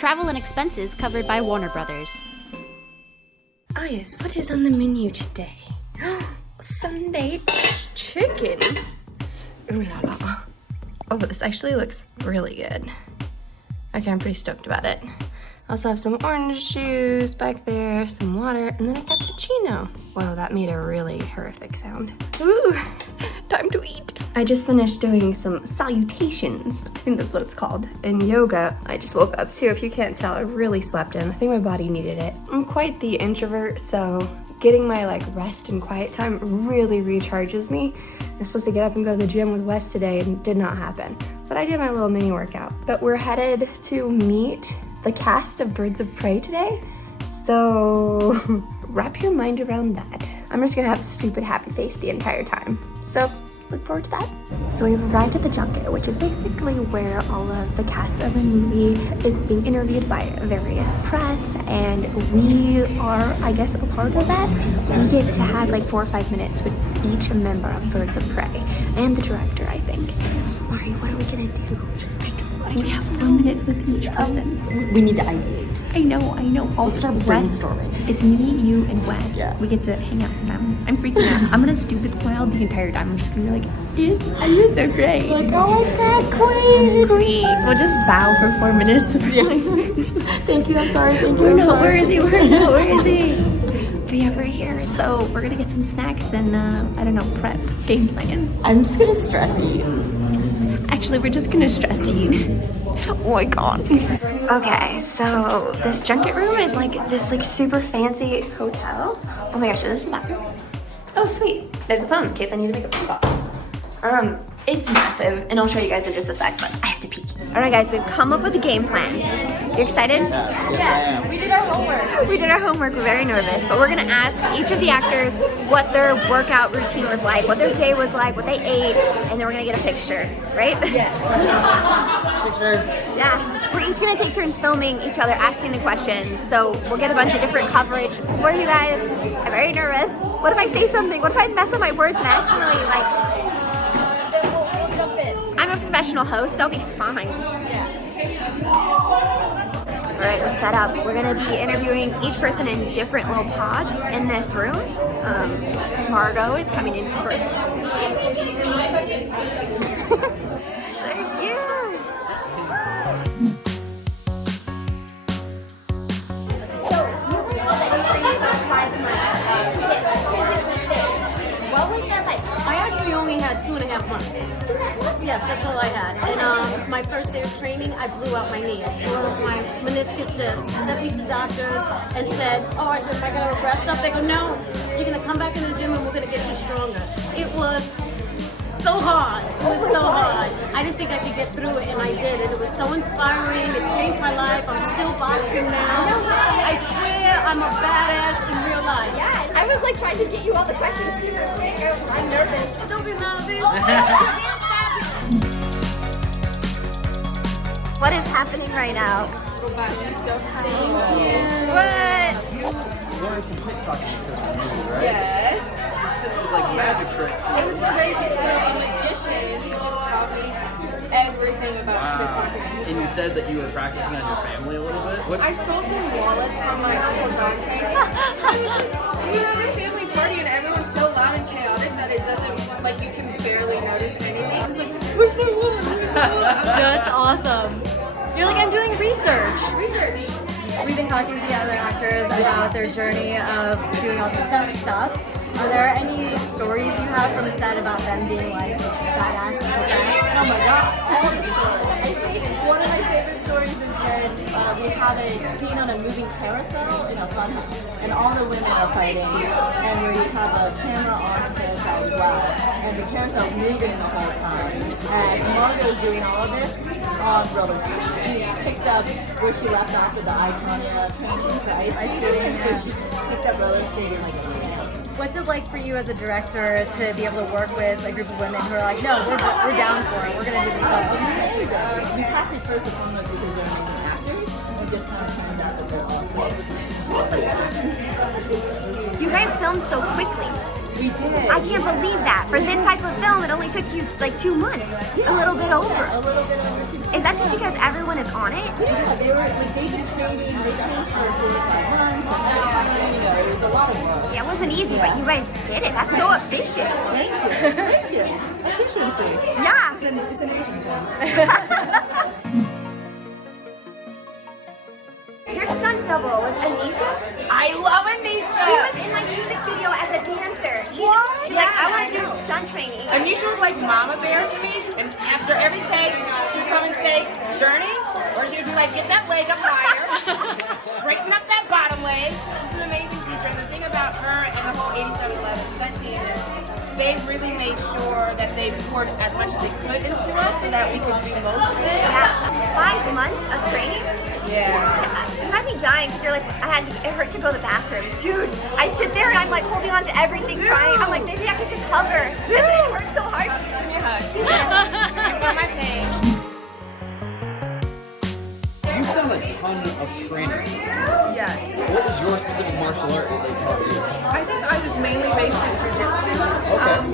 Travel and expenses covered by Warner Brothers. Ah yes, what is on the menu today? Sunday chicken. Ooh la la. Oh, this actually looks really good. Okay, I'm pretty stoked about it. I also have some orange juice back there, some water, and then a cappuccino. Whoa, that made a really horrific sound. Ooh, time to eat. I just finished doing some salutations. I think that's what it's called. In yoga, I just woke up too. If you can't tell, I really slept in. I think my body needed it. I'm quite the introvert, so getting my rest and quiet time really recharges me. I was supposed to get up and go to the gym with Wes today and it did not happen. But I did my little mini workout. But we're headed to meet the cast of Birds of Prey today. So wrap your mind around that. I'm just gonna have a stupid happy face the entire time. So look forward to that. So we've arrived at the junket, which is basically where all of the cast of the movie is being interviewed by various press, and we are, I guess, a part of that. We get to have 4 or 5 minutes with each member of Birds of Prey, and the director, I think. Mari, what are we gonna do? We have 4 minutes with each person. We need to ideate. I know. I'll start brainstorming. It's me, you, and Wes. Yeah. We get to hang out with them. I'm freaking out. I'm gonna stupid smile the entire time. I'm just gonna be like, you're so great. Like, oh my god, Queen! We'll just bow for 4 minutes. Thank you, I'm sorry, thank you. We're not worthy. But yeah, we're here. So we're gonna get some snacks and, I don't know, prep, game plan. I'm just gonna stress eat. Actually, we're just gonna stress eat. Oh my god. Okay, so this junket room is this super fancy hotel. Oh my gosh, is this the bathroom? Oh sweet, there's a phone in case I need to make a phone call. It's massive, and I'll show you guys in just a sec, but I have to pee. All right guys, we've come up with a game plan. You excited? Yes, I am. We did our homework. We're very nervous, but we're gonna ask each of the actors what their workout routine was like, what their day was like, what they ate, and then we're gonna get a picture, right? Yes. Pictures. Yeah, we're each gonna take turns filming each other, asking the questions, so we'll get a bunch of different coverage for you guys. I'm very nervous. What if I say something? What if I mess up my words and accidentally I'm a professional host, I'll be fine. Alright, we're set up. We're gonna be interviewing each person in different little pods in this room. Margot is coming in first. They're here! So, you were saying that what was that like? I actually only had 2.5 months. Yes, that's all I had. And my first day of training, I blew out my knee. I tore up my meniscus disc. Sent me to doctors and said, I said, am I going to rest up? They go, no, you're going to come back in the gym and we're going to get you stronger. It was so hard. It was so hard. I didn't think I could get through it, and I did. And it was so inspiring. It changed my life. I'm still boxing now. I swear I'm a badass in real life. Yeah, I was trying to get you all the questions super quick. I'm nervous. Don't be nervous. What is happening right now? Thank you. What? You learned some pickpocketing stuff from me, right? Yes. It was like magic tricks. It was crazy. So a magician who just taught me everything about pickpocketing. And you said that you were practicing on your family a little bit? I stole some wallets from my Uncle Dante. We were at a family party and everyone's so loud and chaotic that it doesn't, you can barely notice anything. I was like, where's my wallet? Where's my wallet? That's awesome. You're like, I'm doing research. Research. We've been talking to the other actors about their journey of doing all the stuff. Are there any stories you have from a set about them being badass and badass? Oh my god, all the stories. One of my favorite stories is when we have a scene on a moving carousel in a fun house, and all the women are fighting, and where you have a camera on the carousel as well, and the carousel's moving the whole time. And Margot's doing all of this on roller skates. She picked up where she left off with the Itonia training for ice skating, and so she just picked up roller skating like a champ. What's it like for you as a director to be able to work with a group of women who are like, no, we're down for it, we're going to do this stuff? We cast it first and foremost because they're amazing actors, and we just kind of found out that they're awesome. You guys filmed so quickly. We did. I can't believe that. For this type of film, it only took you like 2 months. A little bit over. A little bit over 2 months. Is that just because everyone is on it? Yeah, they were like they've been training. They trained for 45 months. Ahead of time. You know, it was a lot of work. Yeah, it wasn't easy, but you guys did it. That's so efficient. Thank you. Thank you. Efficiency. Yeah. It's an Asian thing. Your stunt double was Anisha? I love Anisha. She was in my music video as a dancer. She's like, I want to do stunt training. Anisha was like mama bear to me, and after every take, she'd come and say, Journey, or she would be like, get that leg up higher, straighten up that bottom leg. She's an amazing teacher, and the thing about her and the whole 8711 stunt team is they really made sure that they poured as much as they could into us so that we could do most of it. Yeah. 5 months of training? Yeah. You had me dying because you're like, it hurt to go to the bathroom. Dude, I sit there and I'm like holding on to everything, trying. I'm like, maybe I could just hover. Dude. It hurts so hard. Yeah. On my pain. You've done a ton of training. Yes. What was your specific martial art that they taught you? I think I was mainly based in jiu-jitsu,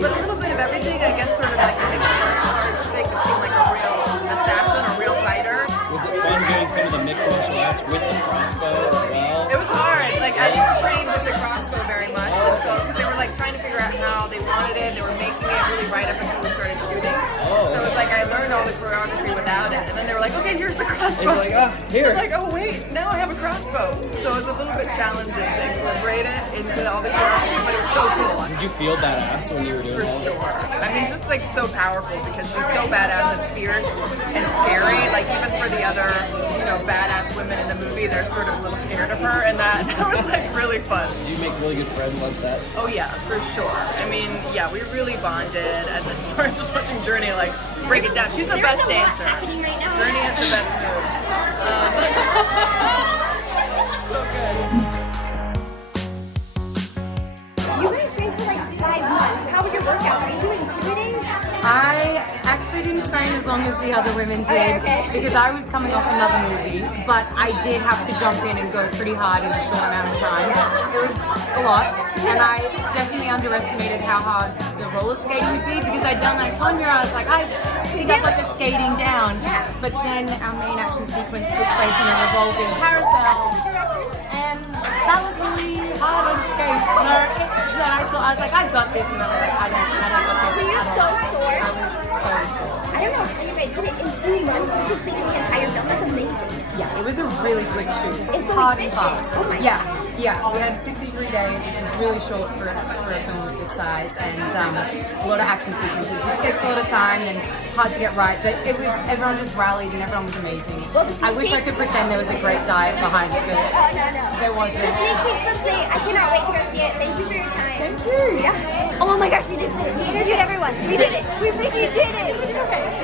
but a little bit of everything, I guess, sort of like mixed martial arts to make it seem like a real assassin, a real fighter. Was it fun doing some of the mixed martial arts with the crossbow as well? It was hard. Like, I didn't train with the crossbow very much, and so because they were like trying to figure out how they wanted it, they were making it really right up until we started shooting. Oh. So it was like I learned all the choreography without it, and then they were like, okay, here's the crossbow. And you're like, ah, here. I was like, oh wait, now I have a crossbow. So it was a little bit challenging to incorporate it into all the choreography, but it was so cool. Did you feel badass when you were doing For all sure. I mean, just like so powerful because she's so badass and fierce and scary. Like even for the other, badass women in the movie, they're sort of a little scared of her, and that was like really fun. Did you make really good friends on set? Oh yeah, for sure. I mean, yeah, we really bonded, and then sort of just watching Journey like break it down. She's the best dancer. Happening right now. Journey has the best moves. So good. You guys trained for like 5 months. How were your workouts? Are you doing 2 a day? I actually didn't train as long as the other women did because I was coming off another movie, but I did have to jump in and go pretty hard in a short amount of time. It was a lot, and I definitely underestimated how hard the roller skating would be because I'd done like Tonya, I was like, I picked up like the skating down, but then our main action sequence took place in a revolving carousel, and that was really hard on skates. So I thought, I was like, I got this, and I was like, I don't got this. So you're so sore. I was so sore. I don't know how you guys did it in 2 months. You completed the entire film. That's amazing. Yeah, it was a really quick shoot. It's so hard and efficient. fast. Oh my Yeah. We had 63 days, which is really short for a film of this size, and a lot of action sequences, which takes a lot of time and hard to get right. But it was everyone just rallied and everyone was amazing. I wish I could pretend there was a great diet behind it, but there wasn't. The sneak peeks look great. I cannot wait to go see it. Thank you for your time. Thank you. Yeah. Oh my gosh, we just did it. We interviewed everyone. We did it. We freaking did it.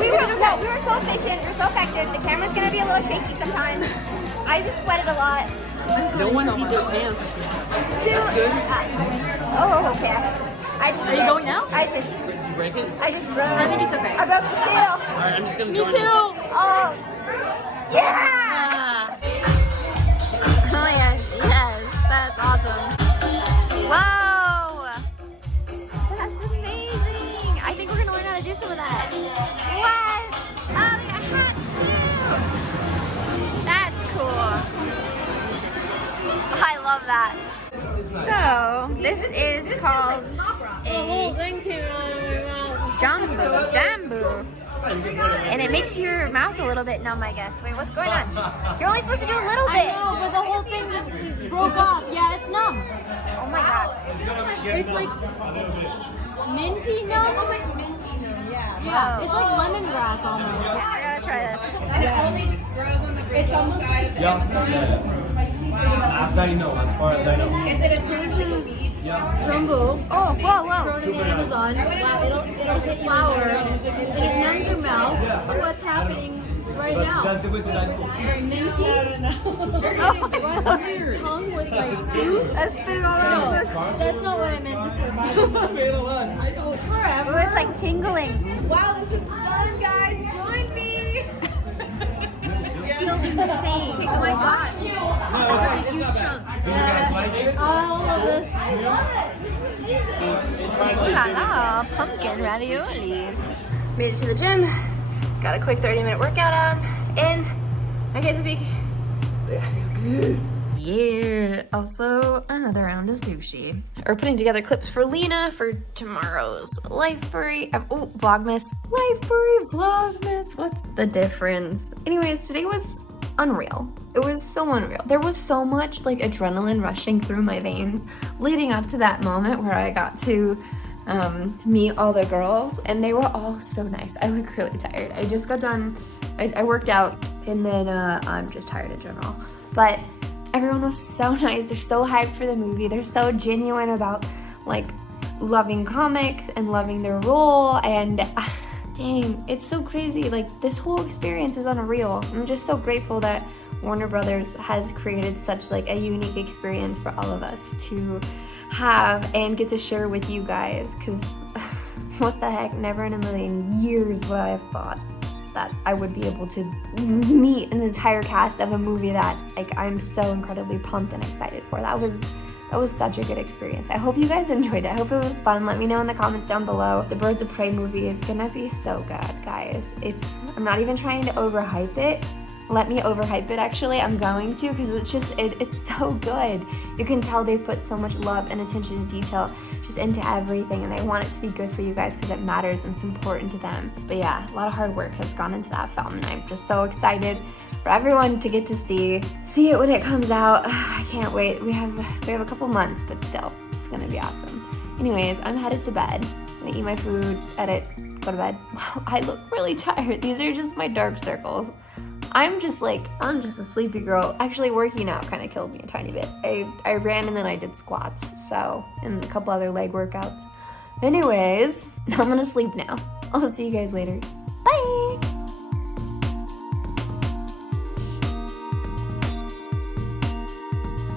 We were so efficient. We were so effective. The camera's gonna be a little shaky sometimes. I just sweated a lot. No one peed their pants. That's good. Okay. Are you going now? Did you break it? I just broke. I think it's okay. I broke the seal. Alright, I'm just gonna Me join too. you. Oh. Yeah. Oh yes, that's awesome. Whoa. That's amazing. I think we're gonna learn how to do some of that. What? Oh, they got hats too. That's cool. I love that. So, this is called a jambu. And it makes your mouth a little bit numb, I guess. Wait, what's going on? You're only supposed to do a little bit. I know, but the whole thing just broke off. Yeah, it's numb. Oh my god. It's like minty numb. It's like minty numb, yeah. It's like lemongrass almost. I gotta try this. It's on the side. As I know, as far as I know. Is it a tutu? Jumbo. Oh, whoa. Throw it in Amazon. Wow, it'll hit flour. It numbs your mouth. But what's happening right now? That's it was nice. Minty. Brush your tongue with like soup. I spit it all over. That's not what I meant to say. Oh, it's like tingling. Wow, this is fun, guys. Join me. feels insane. Oh my god. It's like a huge chunk. All of this. Ooh la la, pumpkin raviolis. Made it to the gym. Got a quick 30-minute workout on. And I get to be. Yeah. Also, another round of sushi. We're putting together clips for Lena for tomorrow's Lifebury. Oh, Vlogmas. Lifebury, Vlogmas. What's the difference? Anyways, today was unreal. It was so unreal. There was so much like adrenaline rushing through my veins leading up to that moment where I got to meet all the girls, and they were all so nice. I look really tired. I just got done. I worked out, and then I'm just tired in general. But everyone was so nice. They're so hyped for the movie. They're so genuine about like loving comics and loving their role. And dang, it's so crazy. Like this whole experience is unreal. I'm just so grateful that Warner Brothers has created such like a unique experience for all of us to have and get to share with you guys. Because what the heck, never in a million years would I have thought that I would be able to meet an entire cast of a movie that like I'm so incredibly pumped and excited for. That was such a good experience. I hope you guys enjoyed it. I hope it was fun. Let me know in the comments down below. The Birds of Prey movie is gonna be so good, guys. I'm not even trying to overhype it. Let me overhype it, actually. I'm going to, because it's so good. You can tell they've put so much love and attention to detail just into everything, and they want it to be good for you guys because it matters and it's important to them. But yeah, a lot of hard work has gone into that film, and I'm just so excited for everyone to get to see it when it comes out. I can't wait. We have a couple months, but still, it's gonna be awesome. Anyways, I'm headed to bed. I'm gonna eat my food, edit, go to bed. Wow, I look really tired. These are just my dark circles. I'm just a sleepy girl. Actually, working out kind of killed me a tiny bit. I ran and then I did squats, and a couple other leg workouts. Anyways, I'm gonna sleep now. I'll see you guys later. Bye!